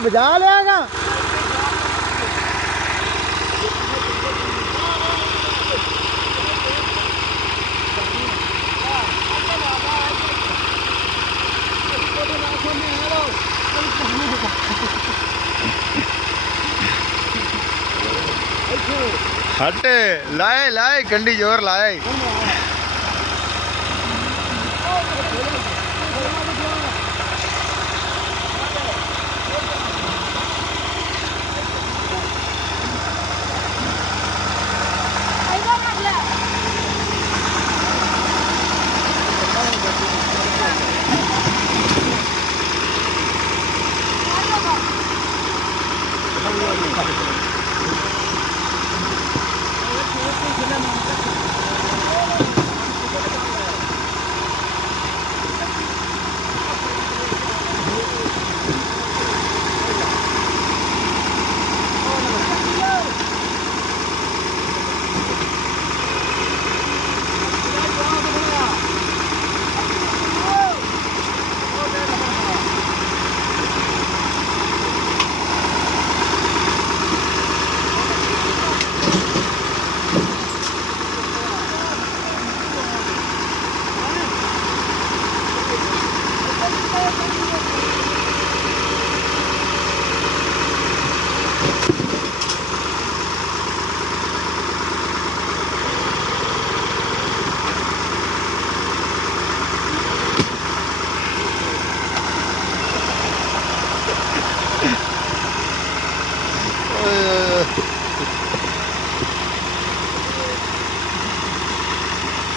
बजा लियागा हट लाए लाए कंडी जोर लाए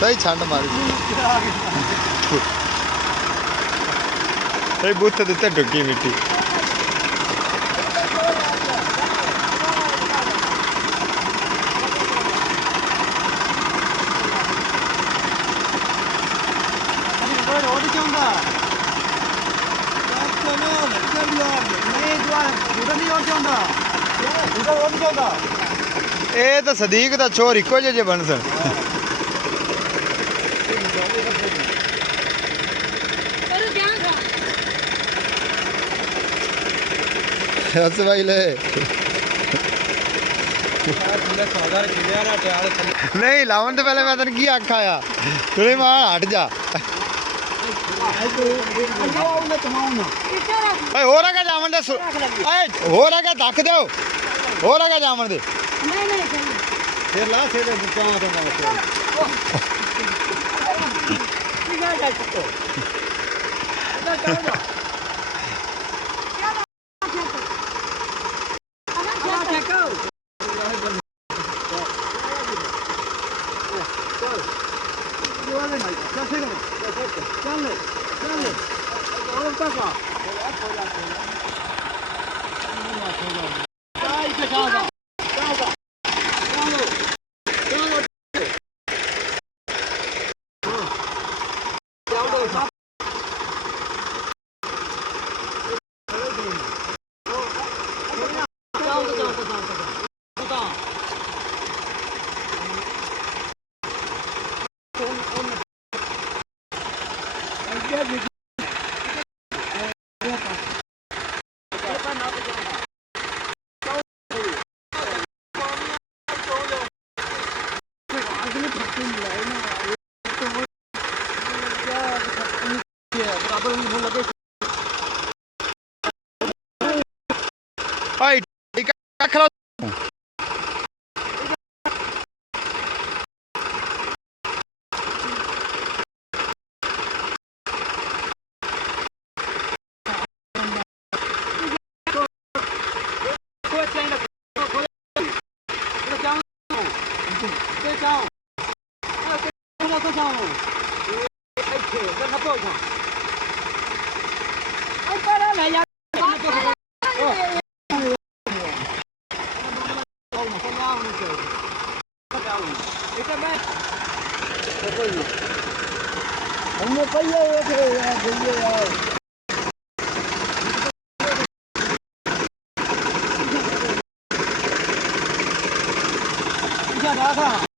सही छंड मारी सही बूथ दिते ढुकी मिट्टी ਇਹ ਤਾਂ ਸਦੀਕ ਦਾ ਛੋਰ ਇੱਕੋ ਜਿਹੇ ਬਣ ਸਨ हस भाई ले नहीं लावन तो पहले मैं तेन की आखा आया थोड़ी मां हट जा हो रहा जावन दे हो रहा दख दो हो रहा जावन दे फिर ला फिर ਪਿੱਛੇ ਜਾ